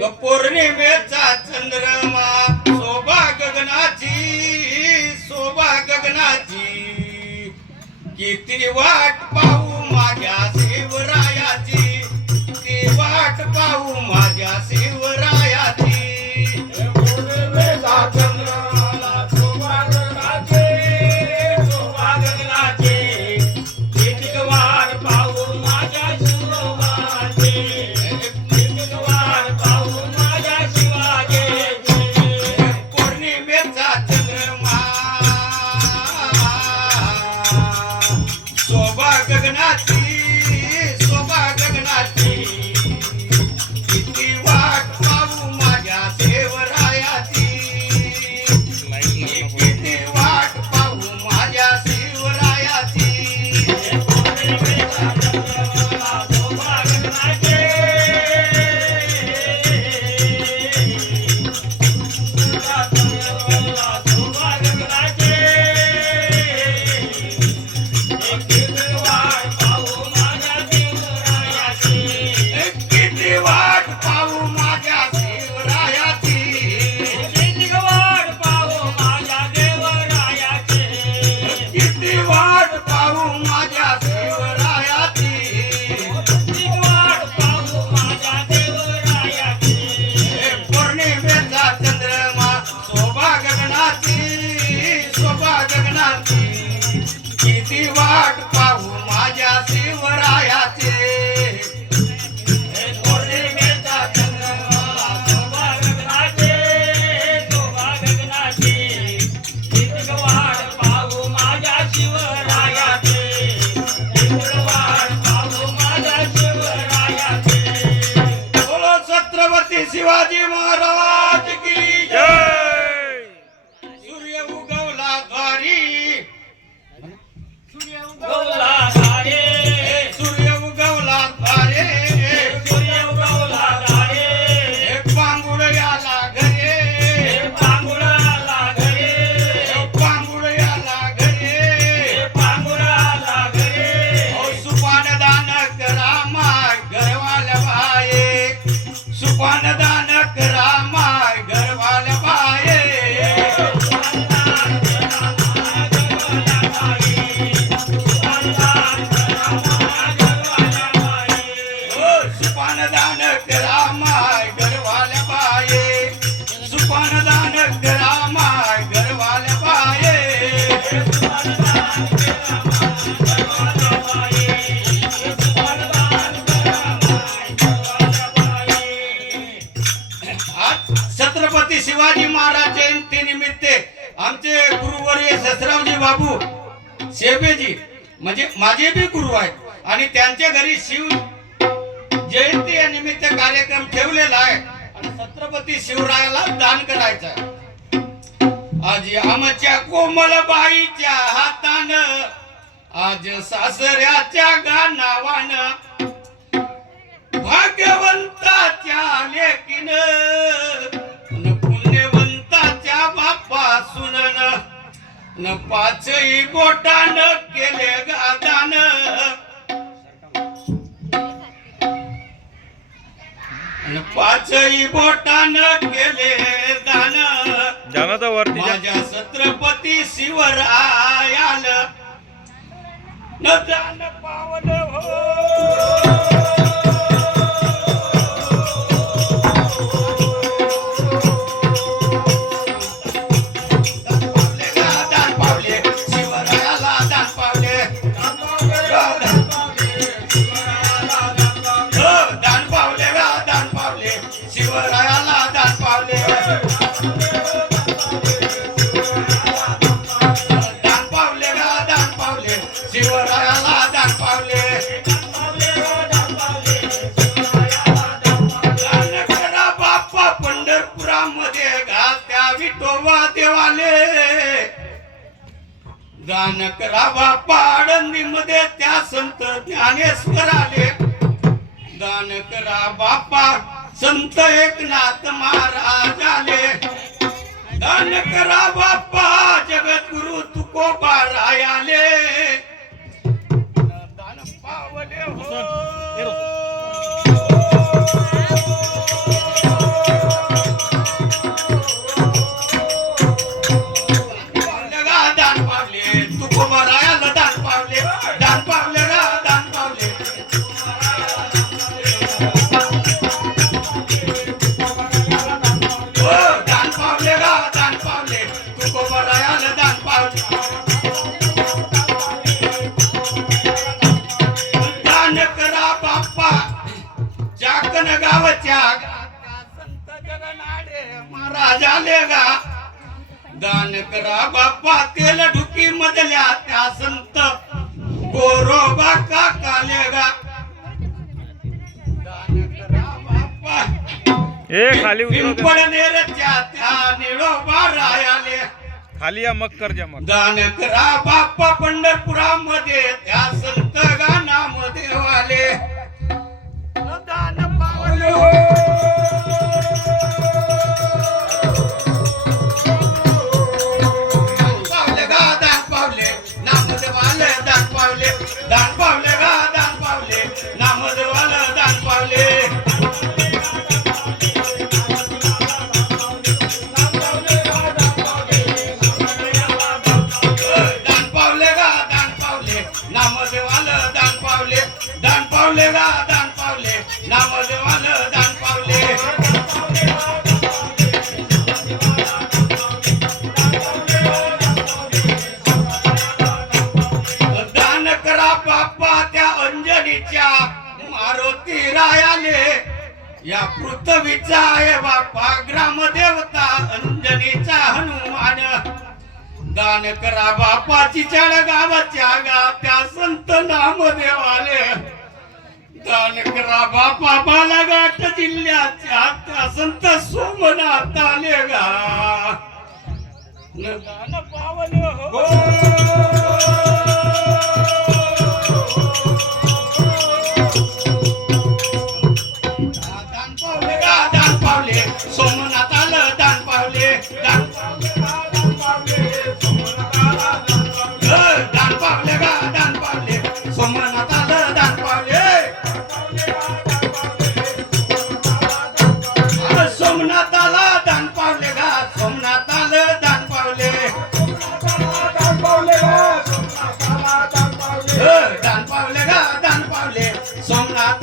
पौर्णिमेचा चंद्रमा शोभा गगनाची किती वाट पाहू माझ्या शिवरायाची, किती वाट पाहू माझ्या शिवरायाची. पौर्णिमेचा चंद्रमा शोभा गगनाची, किती वाट पाहू माझ्या शिवरायाची, किती वाट पाहू माझ्या शिवाजीची. पौर्णिमेचा चंद्रमा शोभा गगनाची किती वाट पाहू माझ्या शिवरायाची, किती वाट पाहू माझ्या शिवरायाची. पौर्णिमेचा चंद्रमा शोभा गगनाची, शोभा गगनाची, किती वाट पाहू माझ्या शिवरायाची, किती वाट पाहू माझ्या शिवरायाची. किती वाट पाहू माझ्या देवरायाची, किती वाट पाहू माझ्या शिवरायाची. किती वाट पाहू माझ्या देवरायाची. पौर्णिमेचा चंद्रमा शोभा गगनाची किती वाट पाहू माझ्या शिवरायाची. पौर्णिमेचा चंद्रमा शोभा गगनाची, किती वाट पाहू माझ्या शिवरायाची, किती वाट पाहू माझ्या शिवरायाची. बोलो छत्रपती शिवाजी महाराज की जय. सूर्य उगवला द्वारी, गौला धारे, सूर्य उगवला द्वारे, सूर्य उगवला धारे, पांगुळ याला घरे, पांगुळाला घरे, पांगुळ याला घरे. पांगुळाला घरे. सुपानदान करा माय घरवाल बाये, सुपानदान करा माय घरवाल बाये. सुपानदान करा माय घरवाल बाये, सुपानदान करा माय घरवाल बाये. आज छत्रपती शिवाजी महाराज जयंतीनिमित्त आमचे गुरुवर्य ससरावजी बाबू शेबेजी म्हणजे माझे बी गुरु आहेत आणि त्यांच्या घरी शिव जयंती या निमित्त कार्यक्रम ठेवलेला आहे आणि छत्रपती शिवरायाला दान करायचं आहे. आज आमच्या कोमलबाईच्या हातानं, आज सासऱ्याच्या गानावानं, भाग्यवंताच्या लेकीनं, पुण्यवंताच्या बापासून न पाचही बोटानं केले गादान, न पाचही बोटानं केले दान. माझ्या छत्रपती शिवरायाल न दान पावलं हो. शिवरायाला दान पावले, दान पावले गा दान पावले, शिवरायाला दान पावले. दान करा बाप्पा पंढरपुरामध्ये घात्या विठोबा देवाले, दान करा बाप्पा आळंदीमध्ये त्या संत ज्ञानेश्वराले, दान करा बाप्पा संत एकनाथ महाराजाले, दान करा बाप्पा जगद्गुरु तुकोबा रायाले. दान पावले हो. दान करा बाप्पा तेल ढुकी मधल्या त्या संत गोरोबा काकाले गा दान करा बाप्पा ए खाली उतरव दे. पिंपळनेरच्या त्या निळोबा रायाले खाली या मग कर मग. दान करा बाप्पा पंढरपुरामध्ये त्या संत गानामध्ये वाले दान पावले हो. पावले गा दान पावले नामदेवाले दान पावले दान पावले गा दान पावले नामदेवाला दान पावले दान पावले गा दान पावले नामदेवाला दान पावले दान पावले गा दान पावले नामदेवाला दान पावले दान करा बाप्पा त्या अंजनीच्या मारुती रायाले या पृथ्वीचा आहे बाप्पा ग्रामदेवता अंजनीचा हनुमान दान करा बापाची चढ गावाच्या त्या संत नामदेवाले दान करा बापा बालाघाट जिल्ह्याच्या त्या संत सोमनाथ आले गा दान पावले हो.